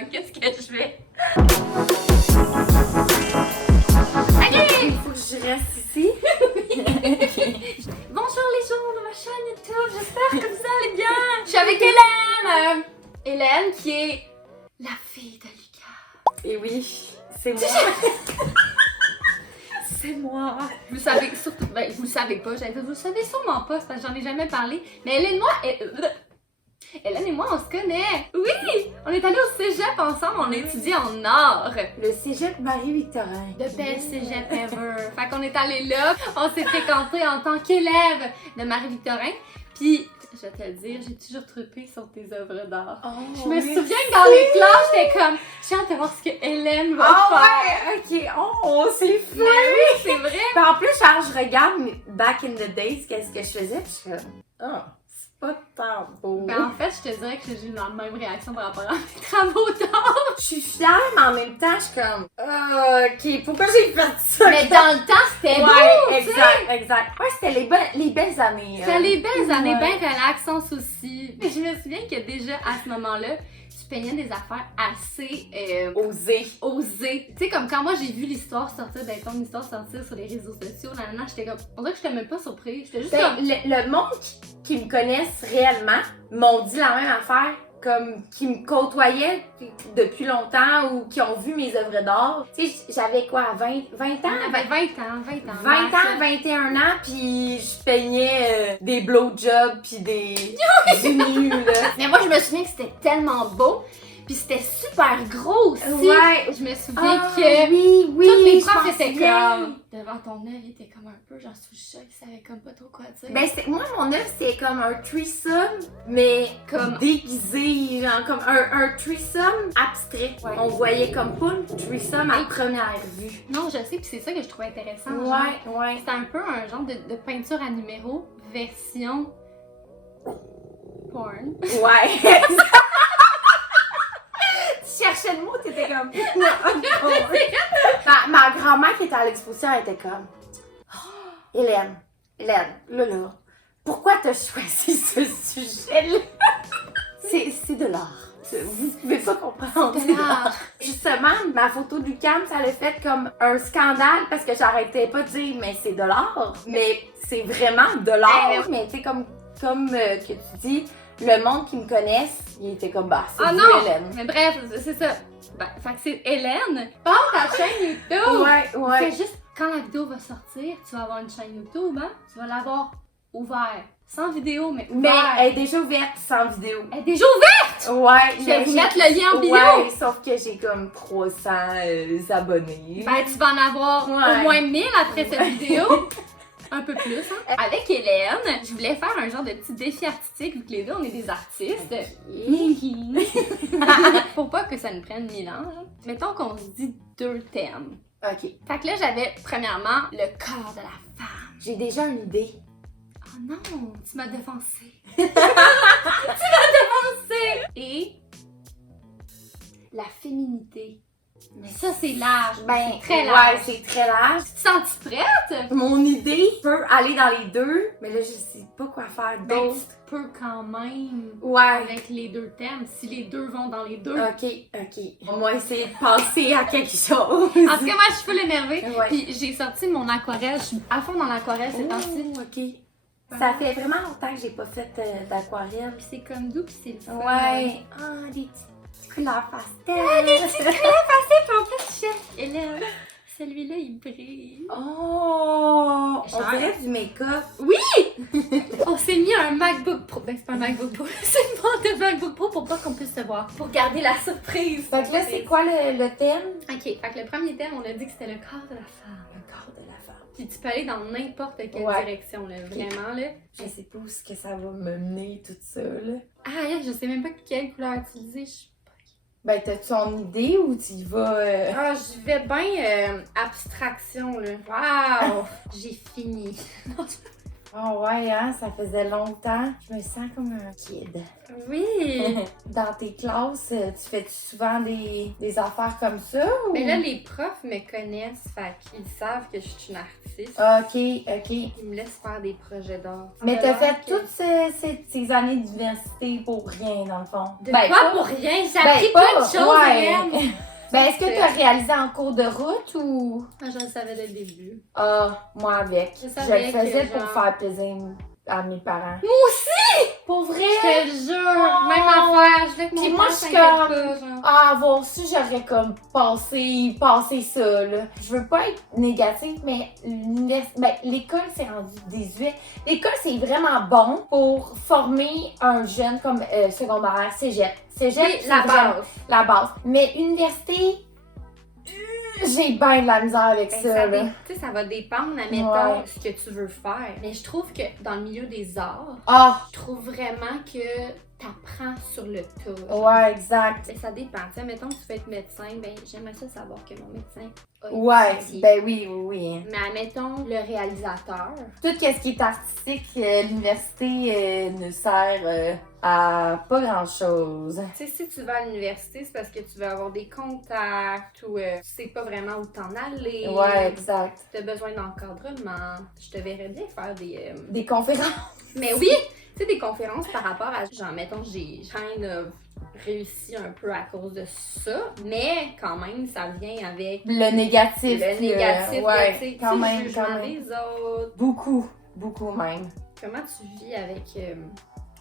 là, qu'est-ce que je fais? Ok! Il faut que je reste ici. Bonjour les gens de ma chaîne YouTube, j'espère que vous allez bien! Je suis avec Hélène! Hélène qui est la fille de Lucas. Et oui, c'est moi. C'est moi. Vous le savez surtout, ben, vous le savez pas, vous le savez sûrement pas, c'est parce que j'en ai jamais parlé. Mais Hélène et moi, on se connaît. Oui! On est allés au cégep ensemble, on a étudié en art. Le cégep Marie-Victorin. Le best cégep ever. Fait qu'on est allés là, on s'est fréquentés en tant qu'élève de Marie-Victorin. Puis, je vais te le dire, j'ai toujours trippé sur tes œuvres d'art. Oh, Je me souviens que dans les classes, j'étais comme, j'ai hâte de voir ce que Hélène va faire. Ouais, ok. Oh, c'est fou. Oui, c'est vrai. Puis en plus, genre, je regarde back in the days, qu'est-ce que je faisais, puis je suis comme, oh, c'est pas tant beau. Ben, en fait, je te dirais que j'ai eu la même réaction par rapport à mes travaux d'art. Je suis fière, mais en même temps, je suis comme, ok, pourquoi j'ai fait ça? Mais dans le temps, c'était beau, Ouais, tu sais. exact. Ouais, c'était les belles années. C'était les belles années, Ouais. bien relax, sans souci. Mais je me souviens que déjà, à ce moment-là, tu peignais des affaires assez Osé. osées. Tu sais, comme quand moi, j'ai vu l'histoire sortir, ben, ton histoire sortir sur les réseaux sociaux, nanana, j'étais comme, on dirait que j'étais même pas surprise. J'étais juste Ben, comme... le monde qui me connaissent réellement m'ont dit la même affaire, comme qui me côtoyaient depuis longtemps ou qui ont vu mes œuvres d'art. Tu sais, j'avais quoi, 20 ans? On avait 20 ans. 20 ans, 21 ans, puis je peignais des blowjobs puis des nus, là. Mais moi, je me souviens que c'était tellement beau, puis c'était super gros aussi. Ouais. Je me souviens Ah, que... oui, Toutes les je profs m'en étaient souviens. comme... Devant ton œuvre, ils étaient comme un peu genre sous le choc, ils savaient comme pas trop quoi dire. Ben, moi, mon œuvre, c'est comme un threesome, mais Comme- déguisé, genre comme un threesome abstrait. Ouais. On voyait comme pas le threesome à première vue. Non, je sais, puis c'est ça que je trouvais intéressant. genre. Ouais. C'était un peu un genre de peinture à numéro version porn. Ouais. Tu cherchais le mot, t'étais comme. ma grand-mère qui était à l'exposition, elle était comme. Oh, Hélène, là, pourquoi t'as choisi ce sujet-là? C'est de l'art. Vous pouvez pas comprendre. C'est de l'art. Justement, ma photo du CAM, ça l'a fait comme un scandale parce que j'arrêtais pas de dire, mais c'est de l'art. Mais c'est vraiment de l'art. Mais tu sais, comme que tu dis, le monde qui me connaisse, il était comme, bah, c'est Ah du non! Hélène. Mais bref, c'est ça. Ben, fait que c'est Hélène. Part ta chaîne YouTube! Ouais. Fais juste, quand la vidéo va sortir, tu vas avoir une chaîne YouTube, hein? Tu vas l'avoir ouverte. Sans vidéo, mais Mais ouverte. elle est déjà ouverte sans vidéo. Elle est déjà ouverte! Ouais. Je vais vous mettre le lien en bio. Ouais, sauf que j'ai comme 300 abonnés. Ben, tu vas en avoir Ouais. au moins 1000 après cette vidéo. Un peu plus, hein. Avec Hélène, je voulais faire un genre de petit défi artistique, vu que les deux, on est des artistes. Pour pas que ça nous prenne 1000 ans, genre. Mettons qu'on se dit 2 thèmes. Ok. Fait que là, j'avais premièrement le corps de la femme. J'ai déjà une idée. Oh non, tu m'as défoncé. Tu m'as défoncé. Et la féminité. Mais ça, c'est large. Ben, c'est très large. Ouais, c'est très large. Tu te sens prête? Mon idée peut aller dans les deux, mais là, je sais pas quoi faire Ben, d'autre. tu peux quand même. Ouais. Avec les deux thèmes, si les deux vont dans les deux. Ok. On va essayer de penser à quelque chose. En tout cas, moi, je suis full énervée. Ouais. Puis j'ai sorti mon aquarelle. Je suis à fond dans l'aquarelle ces temps-ci. Oh, ok. Ça fait vraiment longtemps que j'ai pas fait d'aquarelle. Puis c'est comme doux, puis c'est le fun. Ouais. Ah, des petites couleurs pastel. Puis en plus, chef, Hélène, celui-là, il brille. Oh! On Cher. dirait du make-up. On s'est mis un MacBook Pro. Ben, c'est pas un MacBook Pro, c'est une bande de MacBook Pro pour pas qu'on puisse se voir. Pour garder la surprise. Fait que là, c'est quoi le thème? Ok, fait que le premier thème, on a dit que c'était le corps de la femme. Le corps de la femme. Puis tu peux aller dans n'importe quelle Ouais. direction, là, vraiment, là. Je sais pas où est-ce que ça va me mener, tout ça, là. Ah, yeah, je sais même pas quelle couleur utiliser. Ben, t'as-tu une idée ou tu y vas... Ah, je vais bien abstraction, là. Wow! J'ai fini. Oh ouais, hein, ça faisait longtemps. Je me sens comme un kid. Oui! Dans tes classes, tu fais souvent des affaires comme ça? Ou... Mais là, les profs me connaissent, fait qu'ils savent que je suis une artiste. Ok. Ils me laissent faire des projets d'art. Mais t'as fait toutes ces années d'université pour rien, dans le fond. De quoi pour rien? J'ai appris pas, plein de choses, Hélène. Ben, est-ce que tu as réalisé en cours de route ou... Ah, je le savais dès le début. Ah, moi avec. Je le faisais pour faire plaisir à mes parents. Moi aussi! Pour vrai? Je te le jure! Même affaire, je voulais que Puis mon moi, père je suis s'inquiète comme... pas, genre. Ah, avoir su, j'aurais comme passé ça, là. Je veux pas être négative, mais l'école, c'est rendu désuet. L'école, c'est vraiment bon pour former un jeune comme secondaire, cégep. Cégep, Oui, c'est la vraiment base. la base. Mais université, j'ai bien de la misère avec Ben, ça, là. tu sais, ça va dépendre, admettons, ce que tu veux faire. Mais je trouve que dans le milieu des arts, Ah, je trouve vraiment que t'apprends sur le tas. ouais, exact. Ben, ça dépend. Tu sais, mettons que tu veux être médecin, ben j'aimerais ça savoir que mon médecin a Ouais, étudié. ben oui. Mais admettons, le réalisateur. Tout ce qui est artistique, l'université ne sert à pas grand-chose. Tu sais, si tu vas à l'université, c'est parce que tu vas avoir des contacts ou tu sais pas vraiment où t'en aller. Ouais, exact. Tu as besoin d'encadrement. Je te verrais bien faire des... Des conférences. Mais oui! Tu sais, des conférences par rapport à... Genre, mettons, j'ai kind of réussi un peu à cause de ça. Mais quand même, ça vient avec... Le négatif. Le négatif, ouais, tu sais, quand le même, jugement quand même. des autres. Beaucoup même. Comment tu vis avec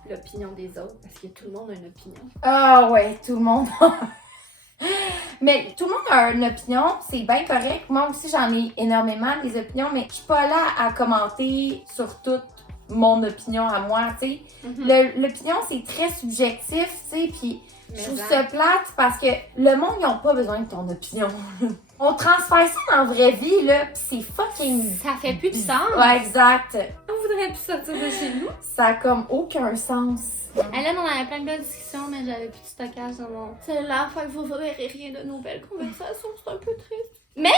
l'opinion des autres? Parce que tout le monde a une opinion. Ah ouais, tout le monde. Mais tout le monde a une opinion, c'est bien correct. Moi aussi, j'en ai énormément des opinions, mais je suis pas là à commenter sur toute mon opinion à moi, tu sais. L'opinion, c'est très subjectif, tu sais, puis je trouve ça plate parce que le monde, ils ont pas besoin de ton opinion. On transfère ça dans la vraie vie, là, pis c'est fucking... Ça fait plus de sens. Ouais, exact. On voudrait plus sortir de chez nous. Ça a comme aucun sens. Hélène, on avait plein de belles discussions, mais j'avais plus de stockage dans mon cellulaire. Fait que vous verrez rien de nos belles conversations. C'est un peu triste. Mais,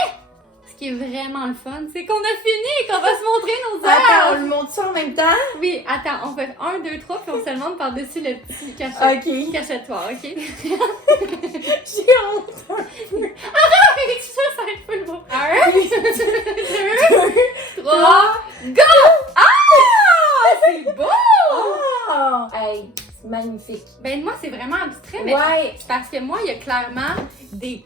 ce qui est vraiment le fun, c'est qu'on a fini, qu'on va se montrer nos heures. Attends, on le montre ça en même temps? Oui, attends, on fait 1, 2, 3, puis on se le montre par-dessus le petit cachet. Ok. Cachet-toi, ok? J'ai honte. Ça va être full beau. 1, 2, 3, go! Ah! C'est beau! Oh! Hey, c'est magnifique. Ben moi, c'est vraiment abstrait, mais Ouais. parce que moi, il y a clairement des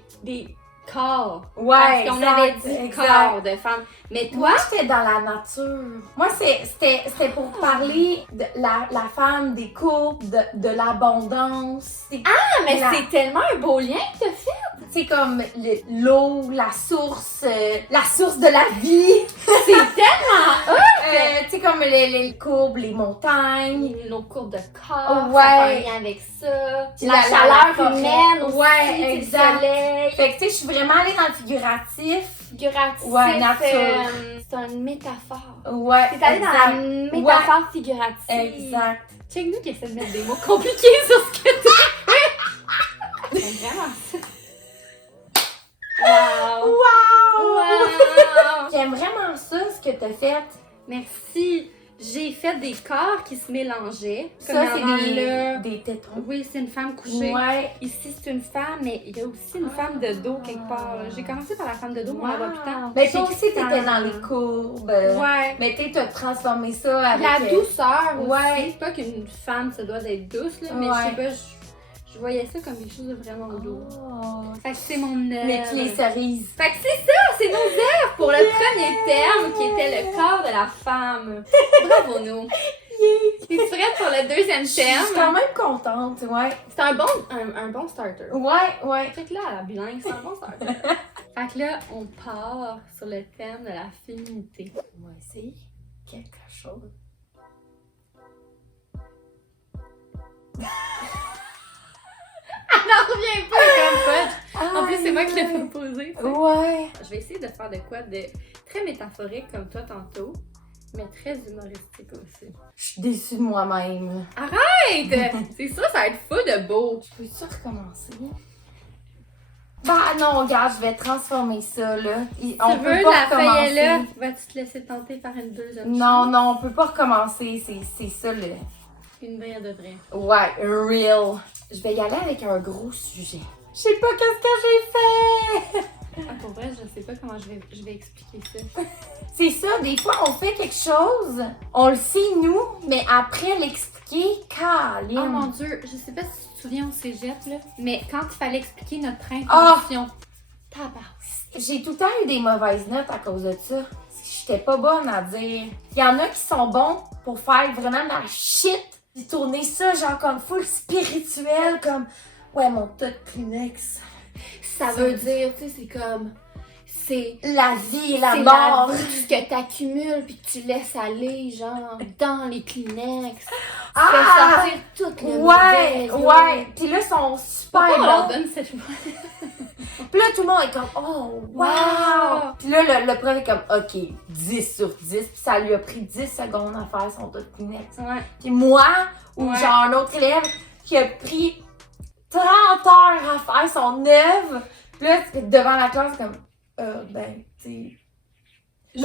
corps. Ouais, Parce qu'on exact, avait dit exact. corps de femmes. Mais toi, Moi, j'étais dans la nature. Moi, c'était pour parler de la femme, des courbes, de l'abondance. mais la- c'est tellement un beau lien que t'as fait. C'est comme l'eau, la source de la vie. C'est tellement Tu sais, comme les courbes, les montagnes. nos courbes de corps, Ouais. ça fait un lien avec ça. Puis La chaleur forêt. humaine aussi, Ouais, tu sais, le exact. soleil. Fait que tu sais, je suis vraiment allée dans le figuratif. Figuratif, Ouais, nature. c'est une métaphore. Ouais, T'es allée dans la exact. métaphore figurative. Exact. Check nous qui essaie de mettre des mots compliqués sur ce que tu fais. C'est vraiment ça. Wow! Wow! Wow! J'aime vraiment ça, ce que t'as fait. Merci. J'ai fait des corps qui se mélangeaient. Ça, Comme c'est avant, là. des tétons. Oui, c'est une femme couchée. Ouais. Ici, c'est une femme, mais il y a aussi une femme de dos quelque part. là. J'ai commencé par la femme de dos, mais on la voit plus tard. Mais toi J'ai aussi, cru t'étais que dans les courbes. Ouais. Mais tu t'as transformé ça avec... La douceur aussi. Ouais. C'est pas qu'une femme, ça doit être douce, là, mais Ouais. je sais pas, je voyais ça comme quelque chose de vraiment doux. Oh. Fait que c'est mon œuvre. Mais les cerises. Fait que c'est ça, c'est nos œuvres pour le premier terme qui était le corps de la femme. Bravo nous. T'es prête pour le deuxième Je suis quand thème? même contente, ouais. C'est un bon starter. Ouais. Fait que là, à la bilingue, c'est un bon starter. Fait que là, on part sur le thème de la féminité. On va essayer quelque chose. Non, reviens pas comme pas. En plus, c'est moi qui l'ai proposé. tu sais. Ouais. Je vais essayer de faire de quoi de très métaphorique comme toi tantôt, mais très humoristique aussi. Je suis déçue de moi-même. Arrête! C'est ça, ça va être fou de beau. Peux-tu recommencer? Bah non, regarde, je vais transformer ça, là. Tu veux la feuille-là? Vas-tu te laisser tenter par une deuxième chose? Non, on peut pas recommencer. C'est ça, là. Une vraie de vraie. Ouais, real. Je vais y aller avec un gros sujet. Je sais pas qu'est-ce que j'ai fait! Ah, pour vrai, je sais pas comment je vais expliquer ça. C'est ça, des fois, on fait quelque chose, on le sait, nous, mais après l'expliquer, câline. Oh mon Dieu, je sais pas si tu te souviens au cégep, là, mais quand il fallait expliquer notre intention. J'ai tout le temps eu des mauvaises notes à cause de ça. J'étais pas bonne à dire. Il y en a qui sont bons pour faire vraiment de la shit, puis tourner ça genre comme full spirituel, comme ouais, mon tas de Kleenex. Ça veut dire, tu sais, c'est comme. C'est la vie et la mort. La vie, ce que t'accumules puis que tu laisses aller, genre, dans les Kleenex. Ah! Fais sortir toutes les Ouais, ouais. Puis là, ils sont super on leur bons. donne cette fois. Puis là, tout le monde est comme, oh, wow! Puis là, le prof est comme, OK, 10 sur 10. Puis ça lui a pris 10 secondes à faire son tas de Kleenex. Ouais. Puis moi, ou genre un autre élève qui a pris 30 heures à faire son œuvre. Puis là, devant la classe, comme, ben, tu sais. Puis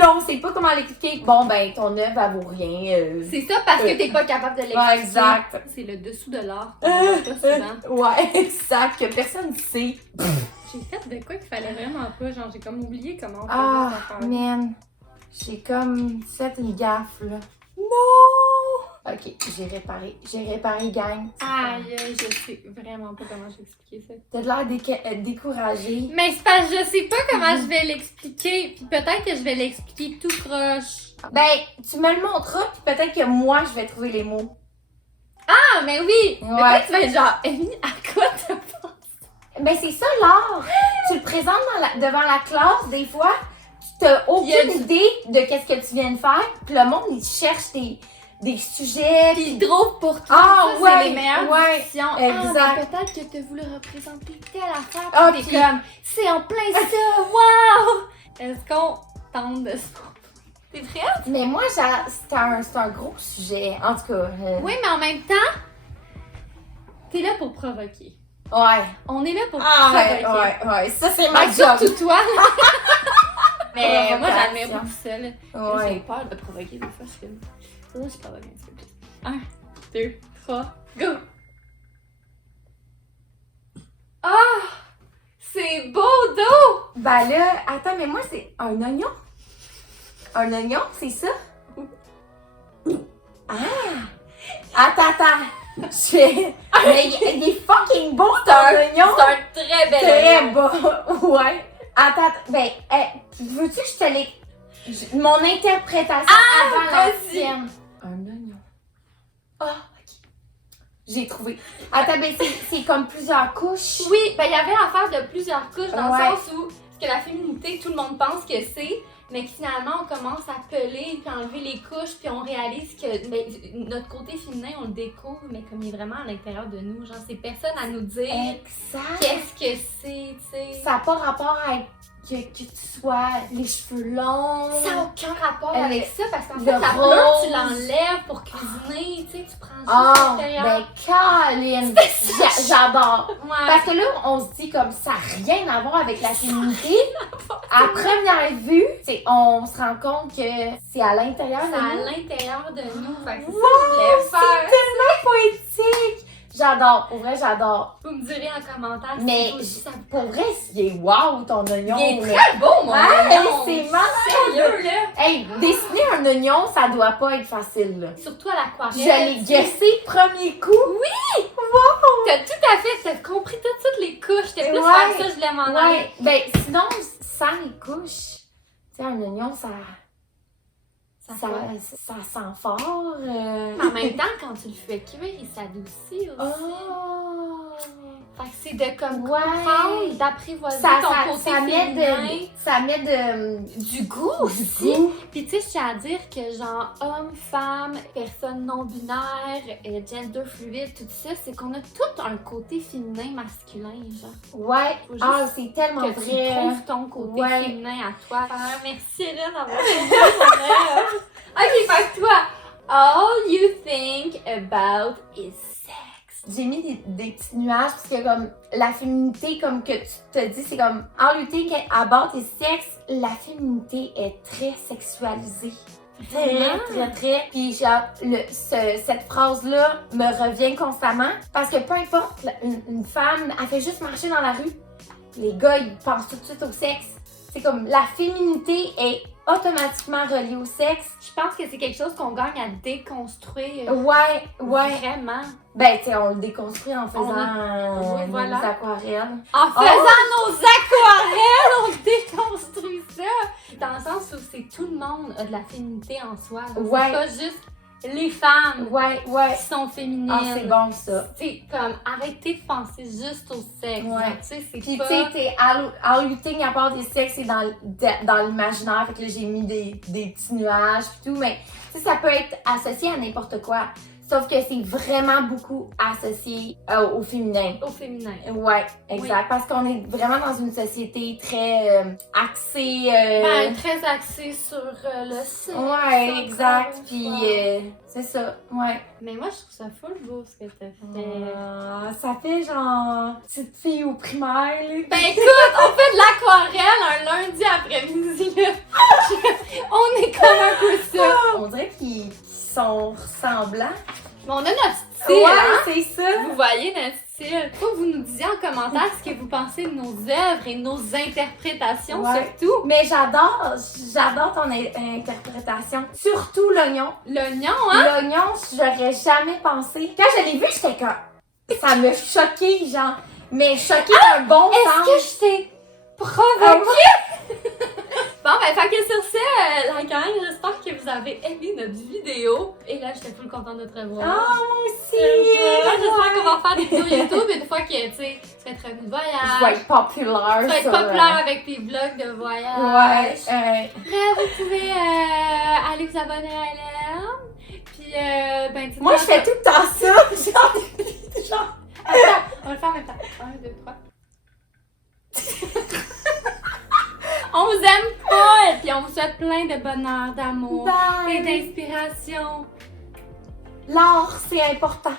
là, on sait pas comment l'expliquer. Bon, ben, ton œuvre, elle vaut rien. C'est ça parce que t'es pas capable de l'expliquer. Ouais, exact. C'est le dessous de l'art. On voit pas souvent. Ouais, exact. Que personne ne sait. J'ai fait de quoi qu'il fallait vraiment pas. Genre, j'ai comme oublié comment on faisait Ah, cette affaire. man. J'ai comme fait une gaffe, là. Non! Ok, j'ai réparé, gang. Aïe, je sais vraiment pas comment j'expliquer ça. T'as l'air découragée. Mais c'est parce que je sais pas comment je vais l'expliquer. Puis peut-être que je vais l'expliquer tout croche. Ben, tu me le montreras, puis peut-être que moi, je vais trouver les mots. Ah, mais oui! Mais Ouais. toi, tu vas être genre, Amy, à quoi t'as pensé? Ben, c'est ça l'art. Tu le présentes devant la classe, des fois, tu n'as aucune idée de qu'est-ce que tu viens de faire, puis le monde, il cherche des sujets. Puis drôle pour toi, Ah, ça, ouais, c'est les meilleures ouais, discussions. exact. Ah, mais peut-être que tu voulu représenter telle affaire, Ah, puis t'es puis- comme, c'est en plein ça, wow! Est-ce qu'on tente de se T'es prête? Mais moi, c'est un gros sujet, en tout cas. Oui, mais en même temps, t'es là pour provoquer. Ouais. On est là pour Ouais, provoquer. ouais. Ça, c'est ma Ben, job. surtout toi. Mais moi, Provocation. j'admire beaucoup ça, là. Ouais. J'ai peur de provoquer des fois, je fais. Là, je provoque un petit peu plus. 1, 2, 3, go! Ah! C'est beau d'eau! Ben là, attends, mais moi, c'est un oignon. Un oignon, c'est ça? Ah! Attends. Mais il est fucking beau, ton oignon! C'est un très bel Très oignon. beau, ouais. Attends, ben, veux-tu que je te mon interprétation avant la vas-y. tienne? Un oignon. Ah, ok. J'ai trouvé. Attends, ben, c'est comme plusieurs couches. Oui, ben il y avait l'affaire de plusieurs couches dans Ouais. le sens où ce que la féminité, tout le monde pense que c'est, mais que finalement on commence à peler puis enlever les couches puis on réalise que ben, notre côté féminin on le découvre mais comme il est vraiment à l'intérieur de nous, genre c'est personne à nous dire Exact. qu'est-ce que c'est, tu sais. Ça n'a pas rapport avec que tu sois les cheveux longs. Ça n'a aucun rapport avec ça parce qu'en le fait la fleur rose. tu l'enlèves pour cuisiner, tu sais, tu prends juste Ah, l'intérieur. ben, Caroline, j'adore. Ouais. Parce que là, on se dit comme ça n'a rien à voir avec la féminité. À première vue, on se rend compte que c'est à l'intérieur C'est de à nous. l'intérieur de nous, fait que c'est ça Wow, que je voulais c'est faire. tellement poétique. J'adore, pour vrai, j'adore. Vous me direz en commentaire Mais si vous aussi ça vous pour vrai, il est wow ton oignon. Il est là. très beau, mon Ouais, oignon. c'est malade. Sérieux, là. Hey, dessiner un oignon, ça doit pas être facile, là. Surtout à l'aquarelle. Je l'ai guessé premier coup. Oui! Wow! T'as tout à fait, t'as compris toutes les couches. C'était plus Ouais. faire ça, je voulais m'en aller. Ouais, ben sinon, sans les couches, tu sais, un oignon, ça sent fort. Mais en même temps, quand tu le fais cuire, il s'adoucit aussi. Oh! Fait que c'est de comme Ouais. comprendre, d'apprivoiser Ça, ton côté féminin. ça met Du goût aussi. Puis tu sais, je tiens à dire que genre homme, femme, personne non binaire, gender fluide, tout ça, c'est qu'on a tout un côté féminin, masculin, genre. Ouais, Faut juste c'est tellement Que tu vrai. trouves ton côté Ouais. féminin à toi. Merci Hélène d'avoir fait mon rêve. Ok, fait que toi, all you think about is sex. j'ai mis des petits nuages parce que comme la féminité, comme que tu te dis, c'est comme en lutter à bord des sexes, la féminité est très sexualisée. Très. Puis genre, cette phrase-là me revient constamment parce que peu importe, une femme, elle fait juste marcher dans la rue. Les gars, ils pensent tout de suite au sexe. C'est comme la féminité est automatiquement reliée au sexe. Je pense que c'est quelque chose qu'on gagne à déconstruire. Ouais. Vraiment. Ben, tu sais, on le déconstruit en faisant Oui, voilà. des aquarelles. En faisant nos aquarelles, on déconstruit ça. Dans le sens où c'est tout le monde a de la féminité en soi. Ouais. C'est pas juste les femmes Ouais. qui sont féminines. Ah, c'est bon ça. C'est comme arrêtez de penser juste au sexe. Ouais. Tu sais, c'est Puis pas... tu sais, t'es all looting à part des sexes et dans l'imaginaire. Fait que là, j'ai mis des petits nuages pis tout. Mais tu sais, ça peut être associé à n'importe quoi. Sauf que c'est vraiment beaucoup associé au féminin. Au féminin. Ouais, exact. Oui. Parce qu'on est vraiment dans une société très axée. Ben, très axée sur le sexe. Ouais, exact. encore une Puis fois. c'est ça, ouais. Mais moi, je trouve ça full beau ce que t'as fait. Ça fait genre petite fille au primaire, là. Ben écoute, on fait de l'aquarelle un lundi après-midi, là. On est comme un peu ça. On dirait qu'ils sont ressemblants. Mais on a notre style, Ouais, hein? c'est ça. Vous voyez notre style. Faut que vous nous disiez en commentaire ce que vous pensez de nos œuvres et nos interprétations, Ouais. surtout. Mais j'adore ton interprétation. Surtout l'oignon. L'oignon, hein? L'oignon, j'aurais jamais pensé. Quand je l'ai vu, j'étais comme... Ça m'a choqué, genre. Mais choqué d'un bon sens. Est-ce que je t'ai provoqué? Bon, ben, fait que sur ce, la gang, j'espère que vous avez aimé notre vidéo. Et là, j'étais full contente de te revoir. Ah, moi aussi! J'espère qu'on va faire des vidéos YouTube une fois que, tu sais, tu fais très de voyage. Je vais être populaire. Tu vas être sur, populaire avec tes vlogs de voyage. Ouais. Bref, vous pouvez aller vous abonner à LM. Puis, ben, dites-moi- Moi, je fais tout le temps ça. genre... Attends, on va le faire en même temps. 1, 2, 3. On vous aime pas! Puis on vous souhaite plein de bonheur, d'amour et Bye! d'inspiration. L'art, c'est important.